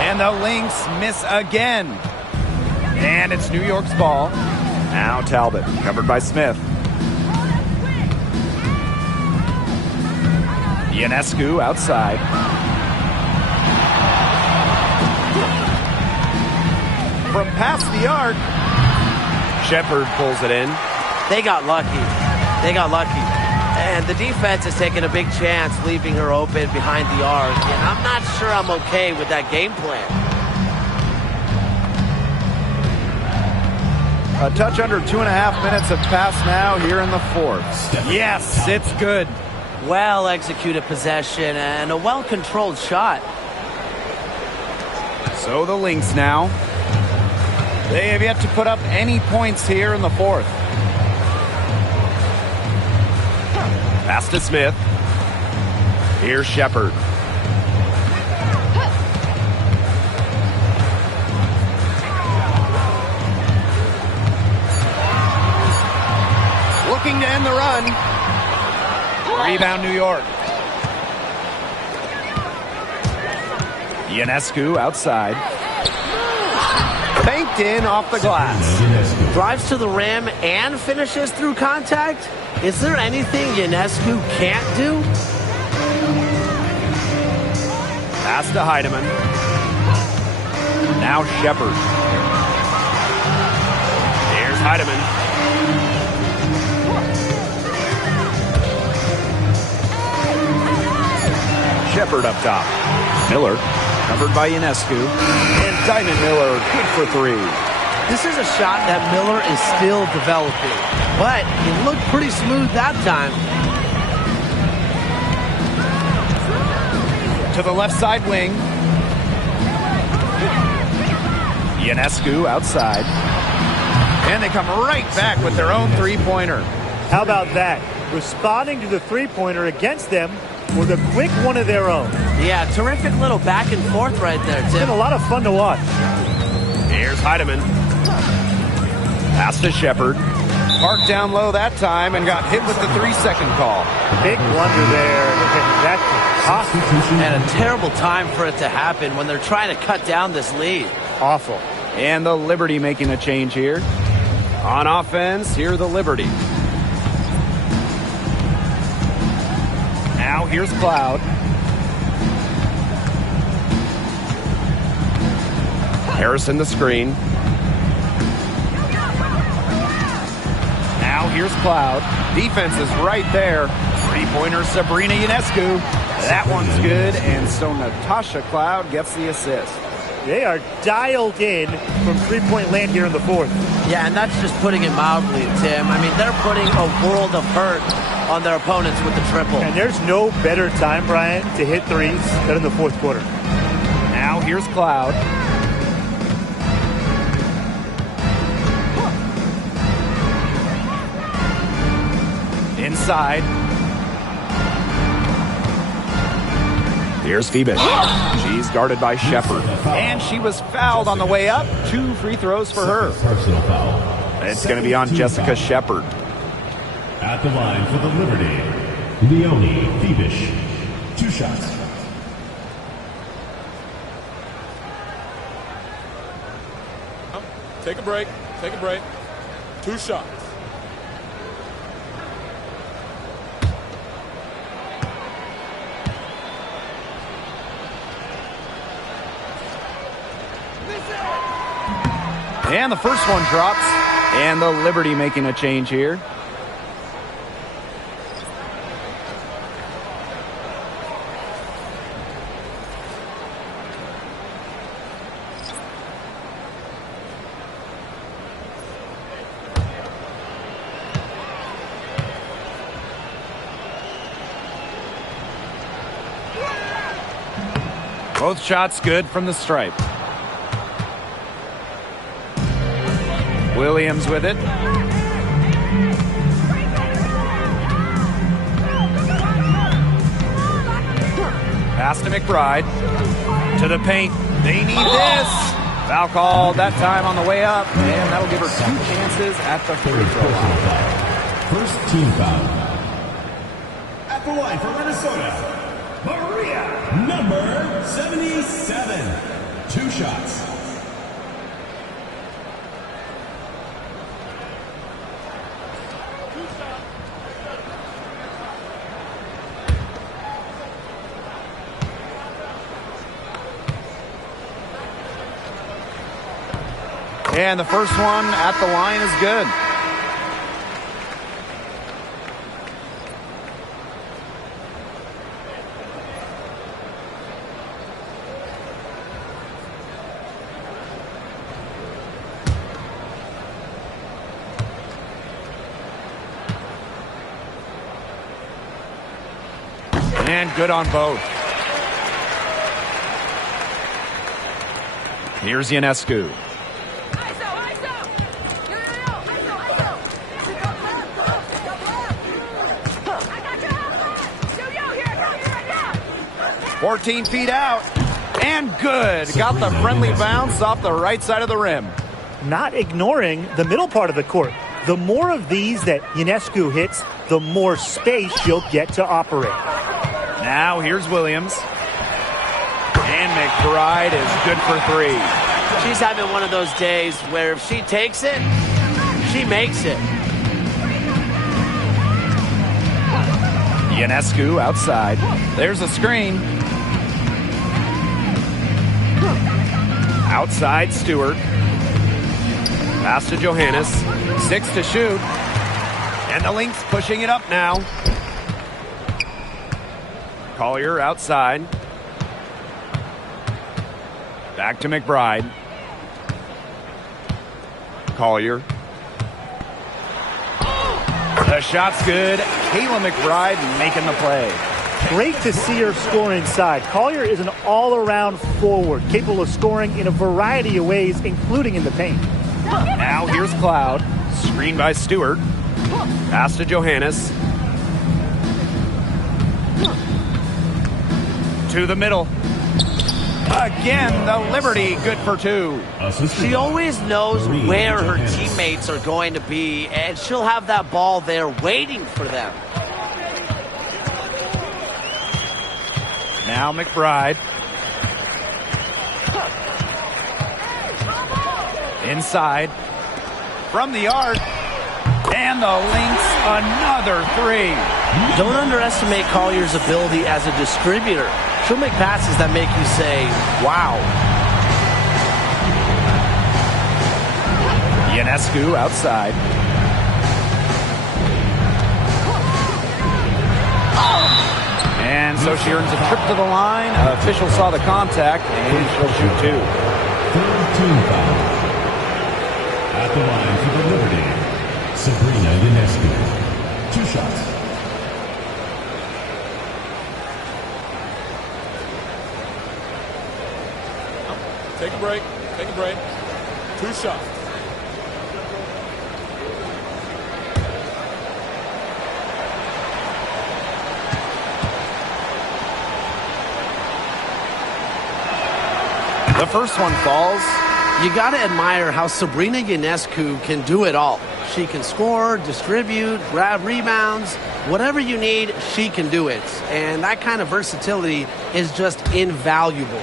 And the Lynx miss again. And it's New York's ball. Now Talbot, covered by Smith. Ionescu outside. From past the arc, Shepard pulls it in. They got lucky. And the defense is taking a big chance, leaving her open behind the arc. And I'm not sure I'm okay with that game plan. A touch under 2.5 minutes have passed now here in the fourth. Yes, it's good. Well-executed possession and a well-controlled shot. So the Lynx now. They have yet to put up any points here in the fourth. Pass to Smith. Here's Shepard. Looking to end the run. Rebound, New York. Ionescu outside. Banked in off the glass. Drives to the rim and finishes through contact. Is there anything Ionescu can't do? Pass to Heidemann. Now Shepard. Here's Heidemann. Shepard up top. Miller, covered by Ionescu. And Diamond Miller, good for 3. This is a shot that Miller is still developing, but it looked pretty smooth that time. To the left side wing. Ionescu outside. And they come right back with their own three-pointer. How about that? Responding to the three-pointer against them with a quick one of their own. Yeah, terrific little back and forth right there, Tim. It's been a lot of fun to watch. Here's Heidemann. Pass to Shepard. Parked down low that time and got hit with the 3-second call. Big blunder there. That's awesome. And a terrible time for it to happen when they're trying to cut down this lead. Awful. And the Liberty making a change here. On offense, here the Liberty. Now here's Cloud. Harrison the screen. Now here's Cloud. Defense is right there. Three-pointer Sabrina Ionescu. That one's good, and so Natasha Cloud gets the assist. They are dialed in from three-point land here in the fourth. Yeah, and that's just putting it mildly, Tim. I mean, they're putting a world of hurt on their opponents with the triple. And there's no better time, Brian, to hit threes than in the fourth quarter. Now here's Cloud. Inside. Here's Phoebus. She's guarded by Shepard. And she was fouled on the way up. 2 free throws for her. Personal foul. It's going to be on Jessica Shepard. At the line for the Liberty, Leonie Phoebus. 2 shots. Take a break. 2 shots. And the first one drops. And the Liberty making a change here. Both shots good from the stripe. Williams with it. Pass to McBride. To the paint. They need this. Foul called that time on the way up. And that'll give her 2 chances at the free throw line. First team foul. At the line for Minnesota, Number 77. 2 shots. And the first one at the line is good. And good on both. Here's Ionescu. ISO! 14 feet out. And good. Got the friendly bounce off the right side of the rim. Not ignoring the middle part of the court. The more of these that Ionescu hits, the more space she'll get to operate. Now here's Williams. And McBride is good for 3. She's having one of those days where if she takes it, she makes it. Ionescu outside. There's a screen. Outside Stewart. Pass to Johannes. 6 to shoot. And the Lynx pushing it up now. Collier outside. Back to McBride. Collier. The shot's good. Kayla McBride making the play. Great to see her score inside. Collier is an all-around forward, capable of scoring in a variety of ways, including in the paint. Now here's Cloud. Screen by Stewart. Pass to Johannes. To the middle. Again, the Liberty good for 2. She always knows where her teammates are going to be, and she'll have that ball there waiting for them. Now McBride. Inside. From the arc. And the Lynx, another 3. Don't underestimate Collier's ability as a distributor. She'll make passes that make you say, wow. Ionescu outside. And so she earns a trip to the line. Official saw the contact, and she'll shoot 2. Third team foul. At the line for the Liberty, Sabrina Ionescu. 2 shots. Take a break. Take a break. 2 shots. The first one falls. You got to admire how Sabrina Ionescu can do it all. She can score, distribute, grab rebounds. Whatever you need, she can do it. And that kind of versatility is just invaluable.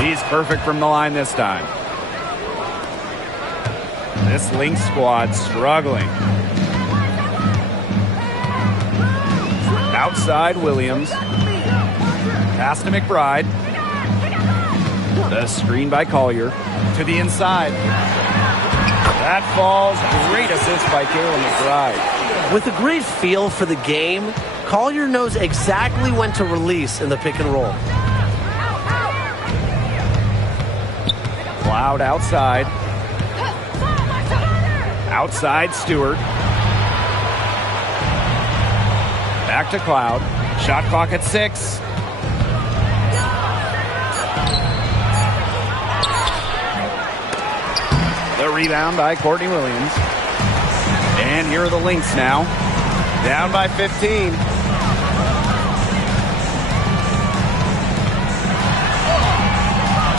He's perfect from the line this time. This Lynx squad struggling. Outside Williams. Pass to McBride. The screen by Collier. To the inside. That falls. Great assist by Kayla McBride. With a great feel for the game, Collier knows exactly when to release in the pick and roll. Cloud outside. Outside Stewart. Back to Cloud. Shot clock at 6. The rebound by Courtney Williams. And here are the Lynx now. Down by 15.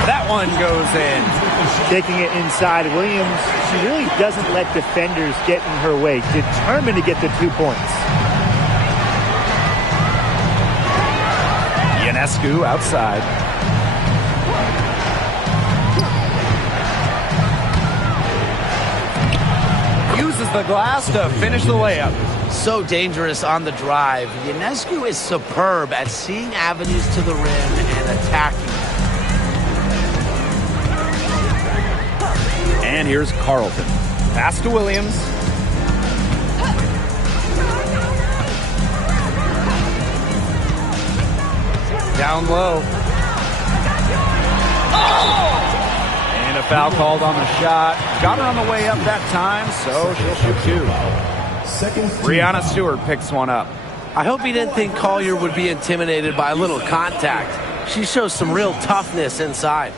That one goes in. Taking it inside, Williams, she really doesn't let defenders get in her way. Determined to get the 2 points. Ionescu outside. Uses the glass to finish the layup. So dangerous on the drive. Ionescu is superb at seeing avenues to the rim and attacking. And here's Carlton. Pass to Williams. Down low. And a foul called on the shot. Got her on the way up that time, so she'll shoot 2. Brianna Stewart picks one up. I hope he didn't think Collier would be intimidated by a little contact. She shows some real toughness inside.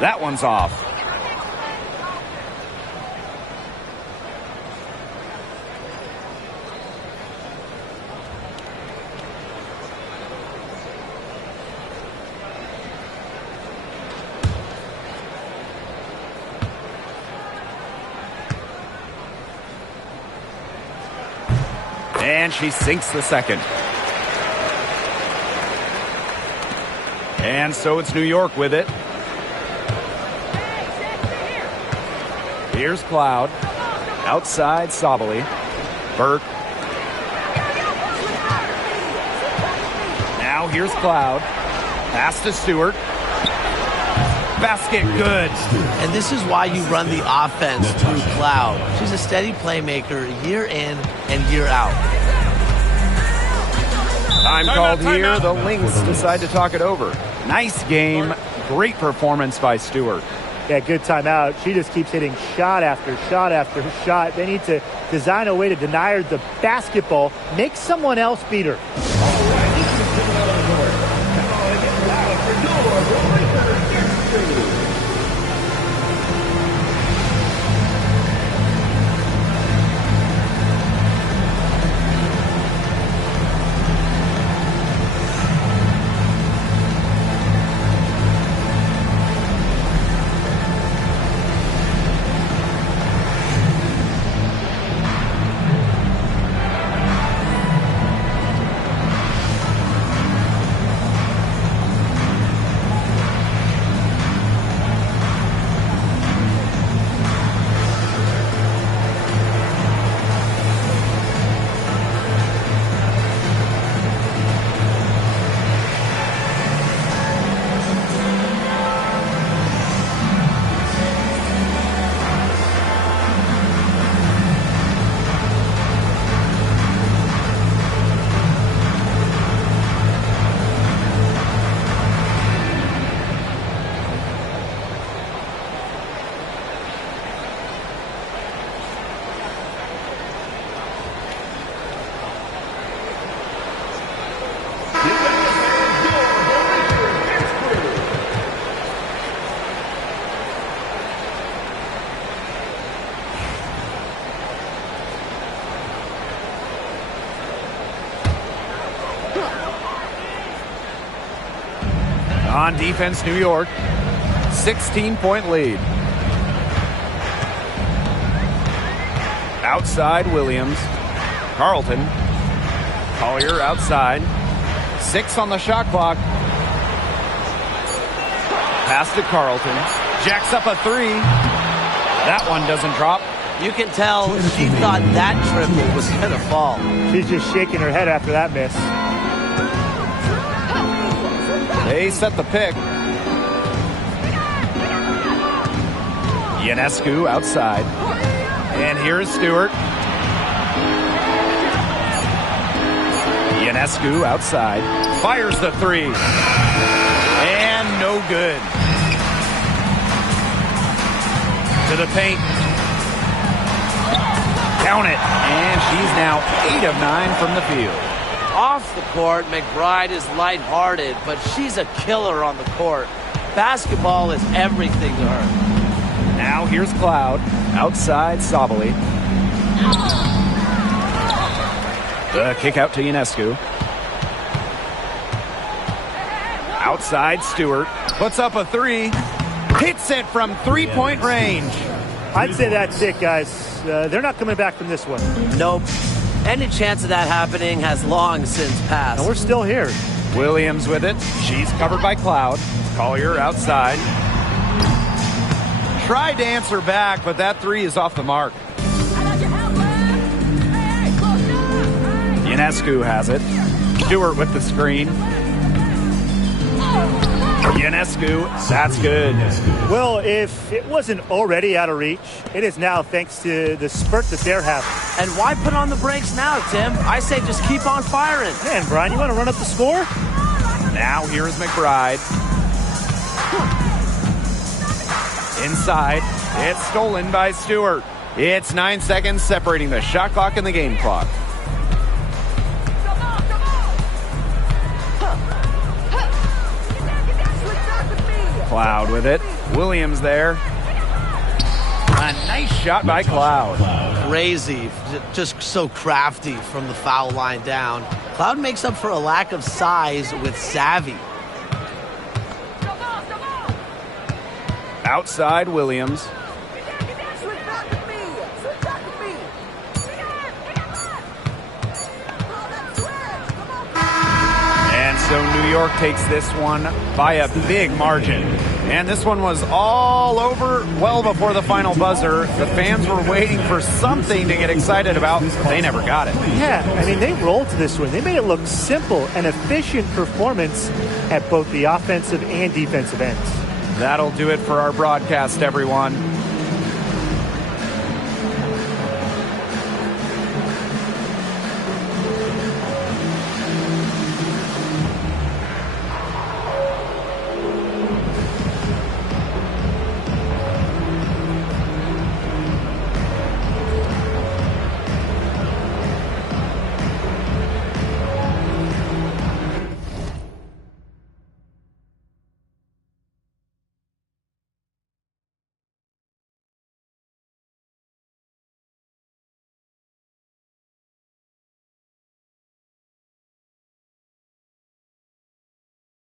That one's off. And she sinks the second. And so it's New York with it. Here's Cloud. Outside, Sabali. Burke. Now here's Cloud. Pass to Stewart. Basket good. And this is why you run the offense through Cloud. She's a steady playmaker year in and year out. Time called here. The Lynx decide to talk it over. Nice game. Great performance by Stewart. Yeah, good timeout. She just keeps hitting shot after shot after shot. They need to design a way to deny her the basketball, make someone else beat her. On defense, New York. 16-point lead. Outside, Williams. Carlton. Collier outside. 6 on the shot clock. Pass to Carlton. Jacks up a 3. That one doesn't drop. You can tell she thought that triple was going to fall. She's just shaking her head after that miss. They set the pick. Ionescu outside. And here's Stewart. Ionescu outside. Fires the 3. And no good. To the paint. Count it. And she's now 8 of 9 from the field. Off the court, McBride is lighthearted, but she's a killer on the court. Basketball is everything to her. Now here's Cloud. Outside, Sabali. The kick out to Ionescu. Outside, Stewart. Puts up a three. Hits it from three-point range. I'd say that's it, guys. They're not coming back from this one. Nope. Any chance of that happening has long since passed. And we're still here. Williams with it. She's covered by Cloud. Collier outside. Tried to answer back, but that three is off the mark. Ionescu has it. Stewart with the screen. Ionescu, that's good. Well, if it wasn't already out of reach, it is now thanks to the spurt that they're having. And why put on the brakes now, Tim? I say just keep on firing. Man, Brian, you want to run up the score? Now here's McBride. Inside, it's stolen by Stewart. It's 9 seconds separating the shot clock and the game clock. Cloud with it. Williams there. A nice shot by Cloud. Crazy. Just so crafty from the foul line down. Cloud makes up for a lack of size with savvy. Outside, Williams. And so New York takes this one by a big margin. And this one was all over well before the final buzzer. The fans were waiting for something to get excited about. They never got it. Yeah, I mean, they rolled to this one. They made it look simple and efficient performance at both the offensive and defensive ends. That'll do it for our broadcast, everyone.